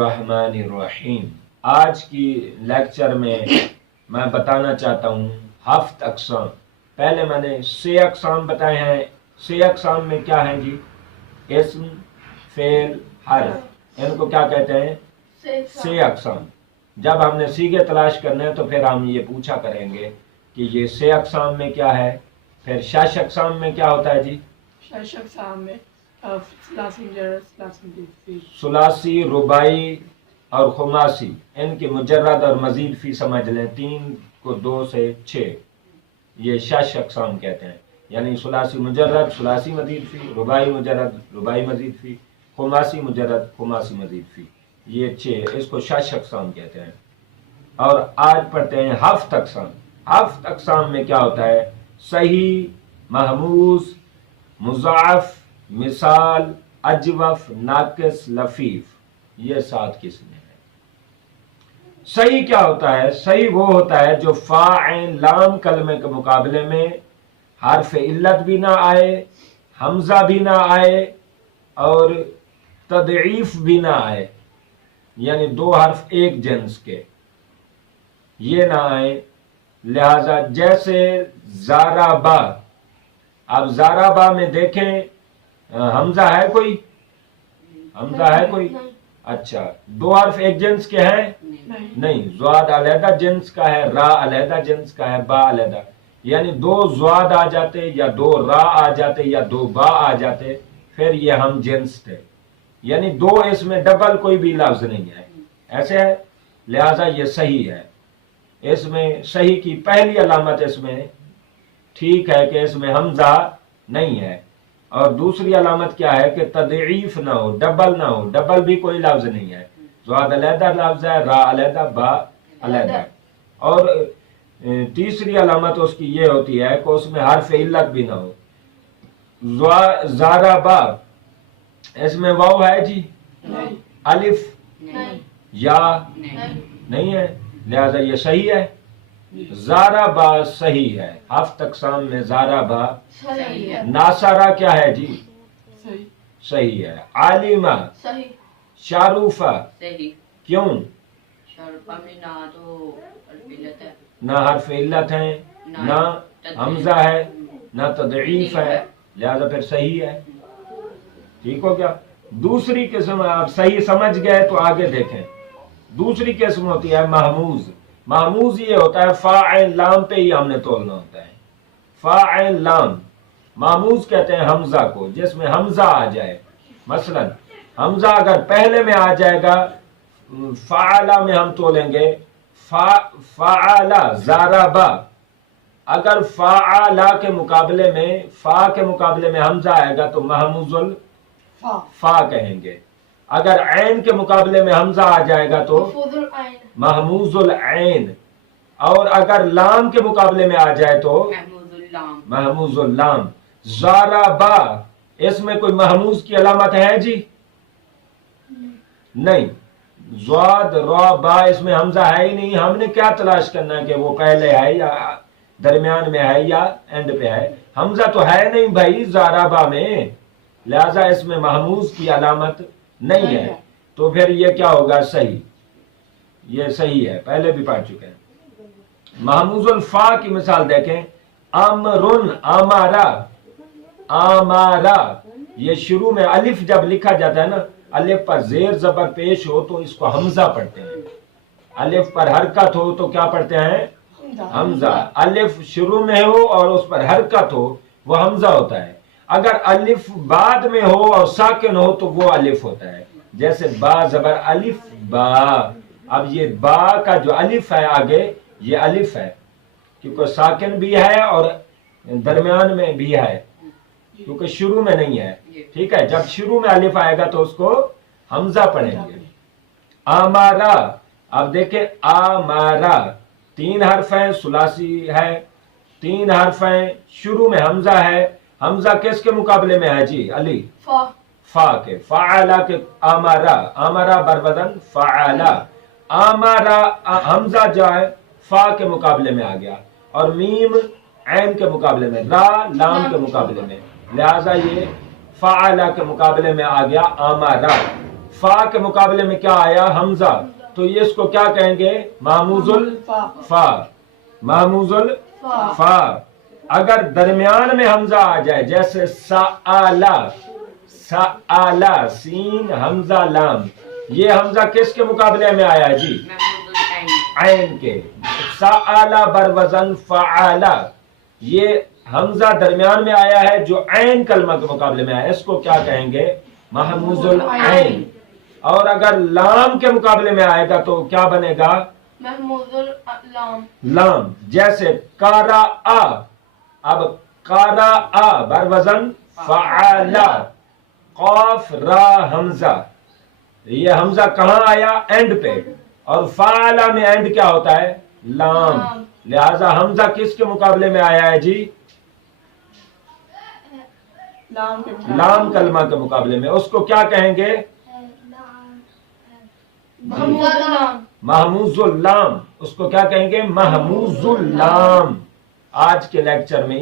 बिस्मिल्लाहिर्रहमानिर्रहीम। आज की लेक्चर में मैं बताना चाहता हूँ 7 अक़साम। पहले मैंने 6 अक़साम बताए हैं। 6 अक़साम में क्या है जी? इस्म, फेल, हर्फ, इनको क्या कहते हैं? 6 अक़साम। जब हमने सीगे तलाश करने हैं तो फिर हम ये पूछा करेंगे कि ये 6 अक़साम में क्या है। फिर 6 अक़साम में क्या होता है जी? 6 अक़साम में सुलासी, रुबाई और खुमासी, इनकी मुजर्रद और मजीद फी समझ लें। 3 को 2 से 6, ये 6 अक़साम कहते हैं। यानी सुलासी मुजर्रद, सुलासी मजीद फी, रुबाई मुजर्रद, रुबाई मजीद फी, खुमासी मुजर्रद, खुमासी मजीद फी, ये 6, इसको 6 अक़साम कहते हैं। और आज पढ़ते हैं 7 अक़साम। 7 अक़साम में क्या होता है? सही, महमूस, मुज़ाअफ़, मिसाल, अजवफ, नाकिस, लफीफ, ये 7 किस्में हैं। सही क्या होता है? सही वो होता है जो फा ऐन लाम कलमे के मुकाबले में हर्फ इल्लत भी ना आए, हमजा भी ना आए और तदईफ भी ना आए, यानी 2 हर्फ एक जिन्स के ये ना आए। लिहाजा जैसे ज़ाराबा, अब ज़ाराबा में देखें हमजा है कोई? हमजा है कोई? अच्छा, 2 हर्फ एक जिन्स के हैं? नहीं। ज़्वाद अलहदा जिन्स का है, रा अलहदा जिन्स का है, बा अलहदा। यानी 2 ज़्वाद आ जाते या 2 रा आ जाते या 2 बा आ जाते, फिर ये हम जिन्स थे। यानी 2 इसमें डबल कोई भी लफ्ज नहीं है, ऐसे है। लिहाजा ये सही है। इसमें सही की पहली अलामत इसमें ठीक है कि इसमें हमजा नहीं है। और दूसरी अलामत क्या है कि तदईफ ना हो, डबल ना हो। डबल भी कोई लफ्ज नहीं है। ज़्वाद अलहदा लफ्ज है, रा अलहदा, बा अलहदा। और तीसरी अलामत उसकी ये होती है कि उसमें हर्फ इल्लत भी ना हो। ज़ाराबा, इसमें वाव है जी? नहीं। अलिफ नहीं। या नहीं है, लिहाजा ये सही है। ज़ाराबा सही है। 7 अक़साम में ज़ाराबा सही है। नासारा क्या है जी? सही। सही है। आलिमा सही। शारूफा सही। क्यों? शारूफा में ना तो हर्फ इल्लत है, ना हर्फ इल्लत है, ना हमजा है, ना तदईफ है, लिहाजा फिर सही है। ठीक हो गया? दूसरी किस्म आप सही समझ गए तो आगे देखें। दूसरी किस्म होती है महमूज। महमूज ये होता है फा ऐन लाम पे ही हमने तोलना होता है। फा ऐन लाम महमूज कहते हैं हमजा को, जिसमें हमजा आ जाए। मसलन हमजा अगर पहले में आ जाएगा, फ़ाअला में हम तोलेंगे फ़ाअला ज़ाराबा। अगर फ़ाअला के मुकाबले में, फा के मुकाबले में हमजा आएगा तो महमूजुल फा कहेंगे। अगर ऐन के मुकाबले में हमजा आ जाएगा तो महमूजुल ऐन। और अगर लाम के मुकाबले में आ जाए तो महमूजुल लाम। ज़ाराबा, इसमें कोई महमूज की अलामत है जी? नहीं। ज़्वाद रा बा, इसमें हमजा है ही नहीं। हमने क्या तलाश करना है कि वो पहले है या दरमियान में है या एंड पे है? हमजा तो है नहीं भाई ज़ाराबा में, लिहाजा इसमें महमूज की अलामत नहीं है। तो फिर ये क्या होगा? सही। ये सही है, पहले भी पढ़ चुके हैं। महमूजुल फा की मिसाल देखें। अमरुन, अमारा, आमारा, ये शुरू में अलिफ जब लिखा जाता है ना, अलिफ पर जेर जबर पेश हो तो इसको हमजा पढ़ते हैं। अलिफ पर हरकत हो तो क्या पढ़ते हैं? हमजा। अलिफ शुरू में हो और उस पर हरकत हो वो हमजा होता है। अगर अलिफ बाद में हो और साकिन हो तो वो अलिफ होता है। जैसे बा जबर अलिफ बा। अब ये बा का जो अलिफ है आगे, ये अलिफ है क्योंकि साकिन भी है और दरमियान में भी है, क्योंकि शुरू में नहीं है। ठीक है? जब शुरू में अलिफ आएगा तो उसको हमजा पढ़ेंगे। आमारा, अब देखें आमारा 3 हर्फ हैं, सुलासी है, 3 हर्फ हैं, शुरू में हमजा है। हमजा किसके मुकाबले में है जी? अली फा के। फ़ाअला के आमारा, आमारा बरबदन फ़ाअला। आमारा हमजा जो है फा के मुकाबले में आ गया और मीम ऐन के मुकाबले में, रा लाम के मुकाबले में, लिहाजा ये फ़ाअला के मुकाबले में आ गया आमारा। फा के मुकाबले में क्या आया? हमजा। तो ये इसको क्या कहेंगे? महमूजुल फा। महमूजुल फा। अगर दरमियान में हमजा आ जाए, जैसे सआला, सआला, सीन हमजा लाम, ये हमजा किसके मुकाबले में आया जी? ऐन के। सआला बरवजन फआला, ये हमजा दरमियान में आया है जो ऐन कलमा के मुकाबले में आया, इसको क्या कहेंगे? महमूजुल ऐन। और अगर लाम के मुकाबले में आएगा तो क्या बनेगा? महमूजुल लाम। लाम। जैसे कारा आ, अब कारा आ बरवजन फआला, कौफ रा हमजा, ये हमजा कहाँ आया? एंड पे। और फाला में एंड क्या होता है? लाम। लिहाजा हमजा किसके मुकाबले में आया है जी? लाम कलमा के मुकाबले में। उसको क्या कहेंगे? महमूजुल लाम। उसको क्या कहेंगे? महमूजुल लाम। आज के लेक्चर में